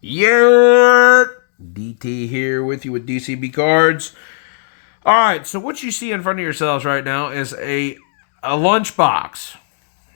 Yeah, DT here with you with DCB cards. All right, so what you see in front of yourselves right now is a lunchbox.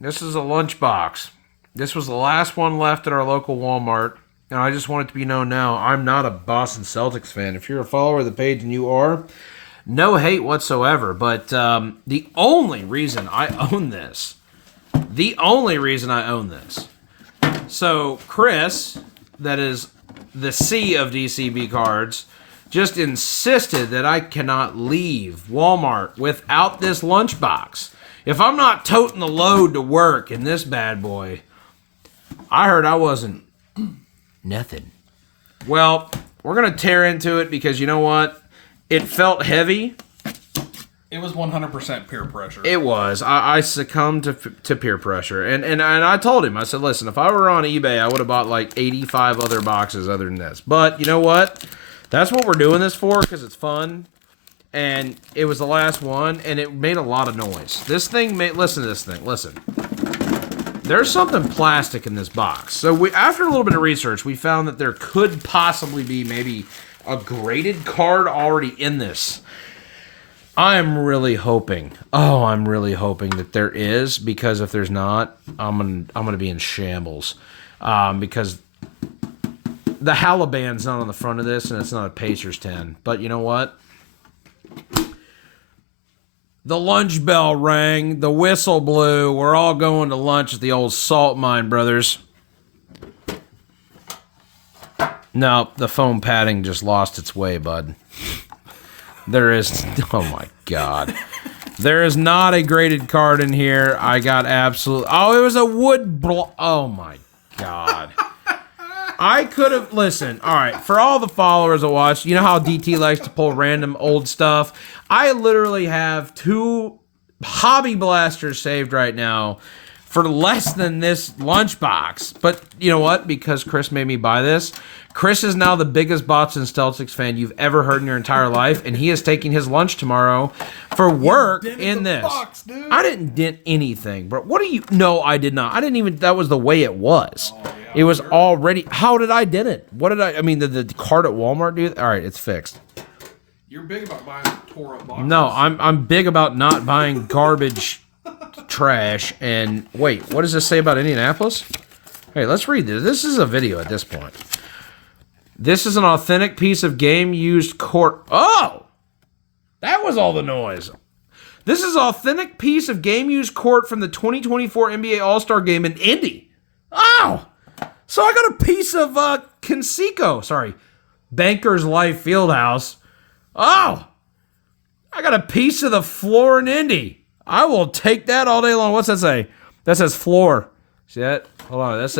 This is a lunchbox. This was the last one left at our local Walmart, and I just want it to be known now, I'm not a Boston Celtics fan. If you're a follower of the page and you are, no hate whatsoever, but the only reason I own this, so Chris, that is the C of DCB cards, just insisted that I cannot leave Walmart without this lunchbox. If I'm not toting the load to work in this bad boy, I heard I wasn't nothing. Well, we're going to tear into it because you know what? It felt heavy. It was 100% peer pressure. It was. I succumbed to peer pressure. And I told him, I said, listen, if I were on eBay, I would have bought like 85 other boxes other than this. But you know what? That's what we're doing this for because it's fun. And it was the last one, and it made a lot of noise. This thing made... Listen to this thing. Listen. There's something plastic in this box. So after a little bit of research, we found that there could possibly be maybe a graded card already in this. I'm really hoping that there is, because if there's not, I'm gonna be in shambles, because the Haliband's not on the front of this, and it's not a Pacers 10. But you know what? The lunch bell rang, the whistle blew. We're all going to lunch at the old salt mine, brothers. No, the foam padding just lost its way, bud. There is... Oh, my God. There is not a graded card in here. I got absolute... Oh, it was a wood block. Oh, my God. I could have... Listen, all right, for all the followers that watch, you know how DT likes to pull random old stuff? I literally have 2 hobby blasters saved right now for less than this lunchbox. But you know what? Because Chris made me buy this... Chris is now the biggest Boston Celtics fan you've ever heard in your entire life, and he is taking his lunch tomorrow for work in this. Box, dude. I didn't dent anything, bro. What do you... No, I did not. I didn't even... That was the way it was. Oh, yeah, it was already... How did I dent it? What did I... I mean, the cart at Walmart, dude? All right, it's fixed. You're big about buying tore up boxes. No, I'm big about not buying garbage trash. And wait, what does this say about Indianapolis? Hey, let's read this. This is a video at this point. This is an authentic piece of game-used court... Oh! That was all the noise. This is an authentic piece of game-used court from the 2024 NBA All-Star Game in Indy. Oh! So I got a piece of Conseco. Sorry. Bankers Life Fieldhouse. Oh! I got a piece of the floor in Indy. I will take that all day long. What's that say? That says floor. See that? Hold on. That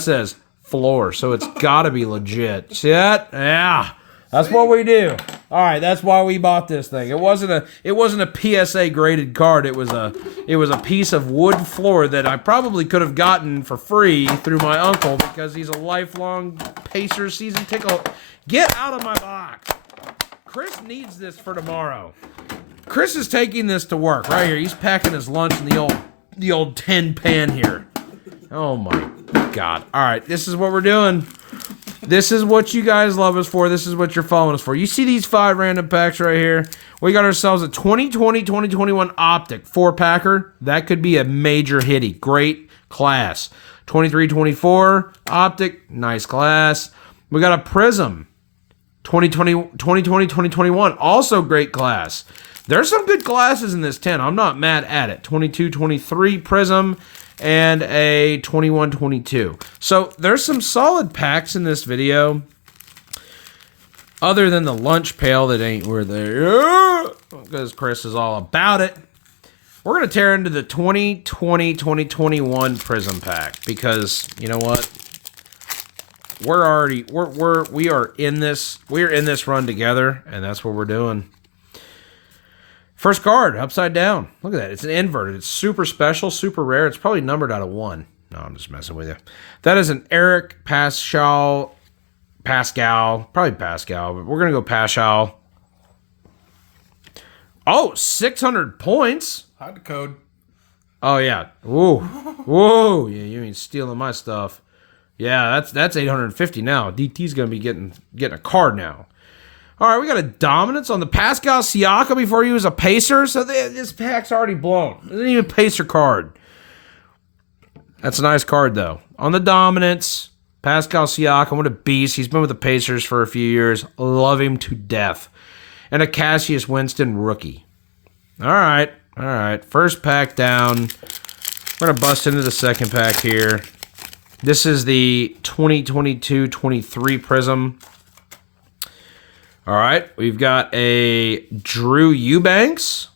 says floor, so it's gotta be legit. See that? Yeah, that's what we do. All right, that's why we bought this thing. It wasn't a PSA graded card. It was a piece of wood floor that I probably could have gotten for free through my uncle because he's a lifelong Pacers season ticket. Get out of my box. Chris needs this for tomorrow. Chris is taking this to work right here. He's packing his lunch in the old tin pan here. Oh my God. All right, this is what we're doing. This is what you guys love us for. This is what you're following us for. You see these 5 random packs right here? We got ourselves a 2020-2021 Optic 4-packer. That could be a major hitty. Great class. 23-24 Optic. Nice class. We got a Prism. 2020-2021. Also great class. There's some good classes in this 10. I'm not mad at it. 22-23 Prism. And a 21-22. So there's some solid packs in this video. Other than the lunch pail that ain't where they... Because Chris is all about it. We're going to tear into the 2020-2021 Prism pack. Because, you know what? We are in this run together. And that's what we're doing. First card, upside down. Look at that. It's an inverted. It's super special, super rare. It's probably numbered out of 1. No, I'm just messing with you. That is an Eric Pascal. Probably Pascal, but we're going to go Pascal. Oh, 600 points. Hide the code. Oh, yeah. Whoa. Whoa. Yeah, you ain't stealing my stuff. Yeah, that's 850 now. DT's going to be getting a card now. All right, we got a dominance on the Pascal Siakam before he was a Pacer. So this pack's already blown. It isn't even a Pacer card. That's a nice card, though. On the dominance, Pascal Siakam, what a beast. He's been with the Pacers for a few years. Love him to death. And a Cassius Winston rookie. All right. First pack down. We're going to bust into the second pack here. This is the 2022-23 Prism. All right. We've got a Drew Eubanks.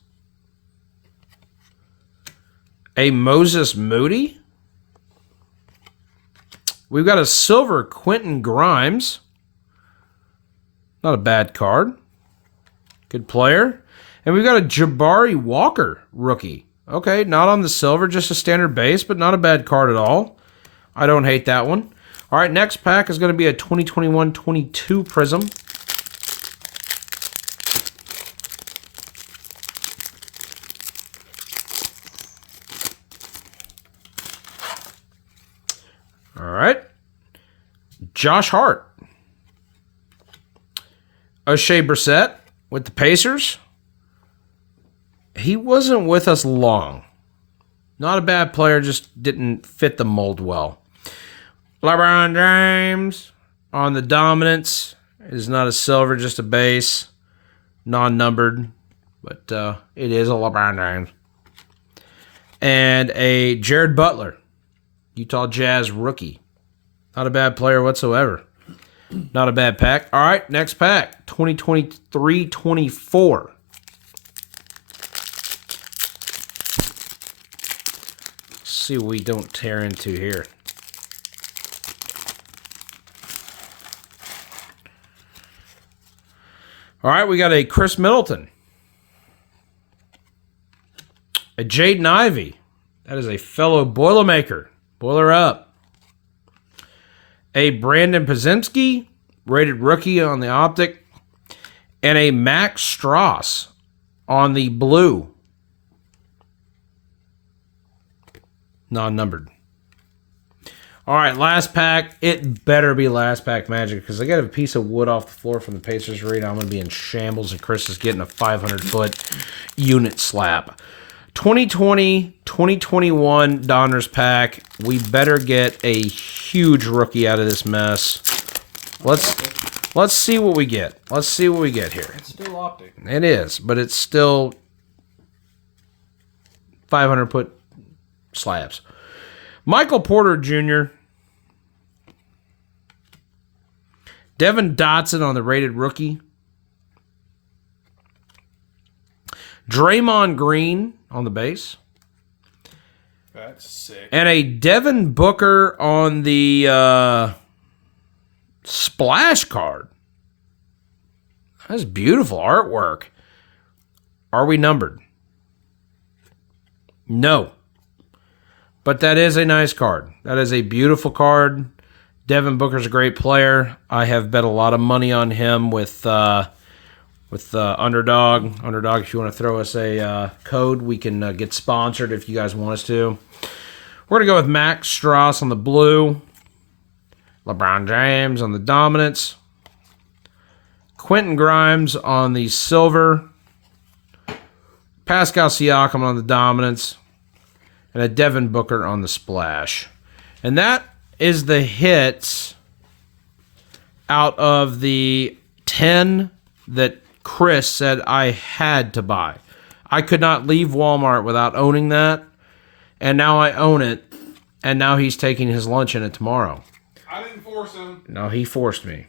A Moses Moody. We've got a silver Quentin Grimes. Not a bad card. Good player. And we've got a Jabari Walker rookie. Okay, not on the silver, just a standard base, but not a bad card at all. I don't hate that one. All right, next pack is going to be a 2021-22 Prism. All right. Josh Hart. O'Shea Brissett with the Pacers. He wasn't with us long. Not a bad player, just didn't fit the mold well. LeBron James on the dominance. It is not a silver, just a base. Non-numbered, but it is a LeBron James. And a Jared Butler. Utah Jazz rookie. Not a bad player whatsoever. Not a bad pack. All right, next pack. 2023-24. See what we don't tear into here. All right, we got a Chris Middleton. A Jaden Ivey. That is a fellow Boilermaker. Boiler up. A Brandon Pazinski, rated rookie on the optic. And a Max Strauss on the blue. Non-numbered. All right, last pack. It better be last pack magic because I got a piece of wood off the floor from the Pacers arena. I'm going to be in shambles, and Chris is getting a 500-foot unit slap. 2020-2021 Donners pack. We better get a huge rookie out of this mess. Let's see what we get. Let's see what we get here. It's still optic. It is, but it's still 500-foot slabs. Michael Porter Jr. Devin Dotson on the rated rookie. Draymond Green on the base. That's sick. And a Devin Booker on the splash card. That's beautiful artwork. Are we numbered? No. But that is a nice card. That is a beautiful card. Devin Booker's a great player. I have bet a lot of money on him with Underdog. Underdog, if you want to throw us a code, we can get sponsored if you guys want us to. We're going to go with Max Strauss on the blue. LeBron James on the dominance. Quentin Grimes on the silver. Pascal Siakam on the dominance. And a Devin Booker on the splash. And that is the hits out of the 10 that Chris said I had to buy. I could not leave Walmart without owning that. And now I own it. And now he's taking his lunch in it tomorrow. I didn't force him. No, he forced me.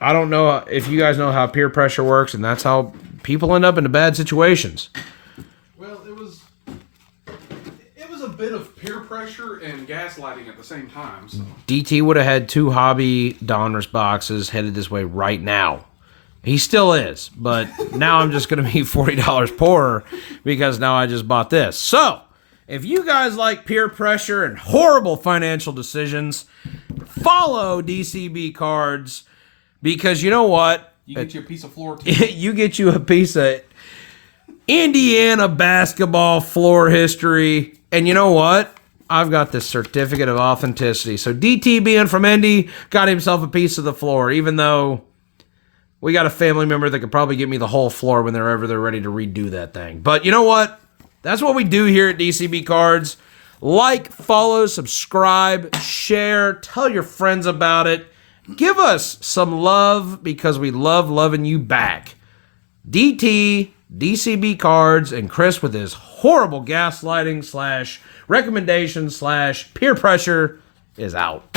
I don't know if you guys know how peer pressure works, and that's how people end up in bad situations. Well, it was a bit of peer pressure and gaslighting at the same time. So. DT would have had 2 hobby Donners boxes headed this way right now. He still is, but now I'm just going to be $40 poorer because now I just bought this. So, if you guys like peer pressure and horrible financial decisions, follow DCB Cards because you know what? You get you a piece of floor too. You get you a piece of Indiana basketball floor history. And you know what? I've got this certificate of authenticity. So DT being from Indy got himself a piece of the floor, even though we got a family member that could probably get me the whole floor when they're ready to redo that thing. But you know what? That's what we do here at DCB Cards. Like, follow, subscribe, share, tell your friends about it. Give us some love because we love loving you back. DT, DCB Cards, and Chris with his horrible gaslighting / recommendation / peer pressure is out.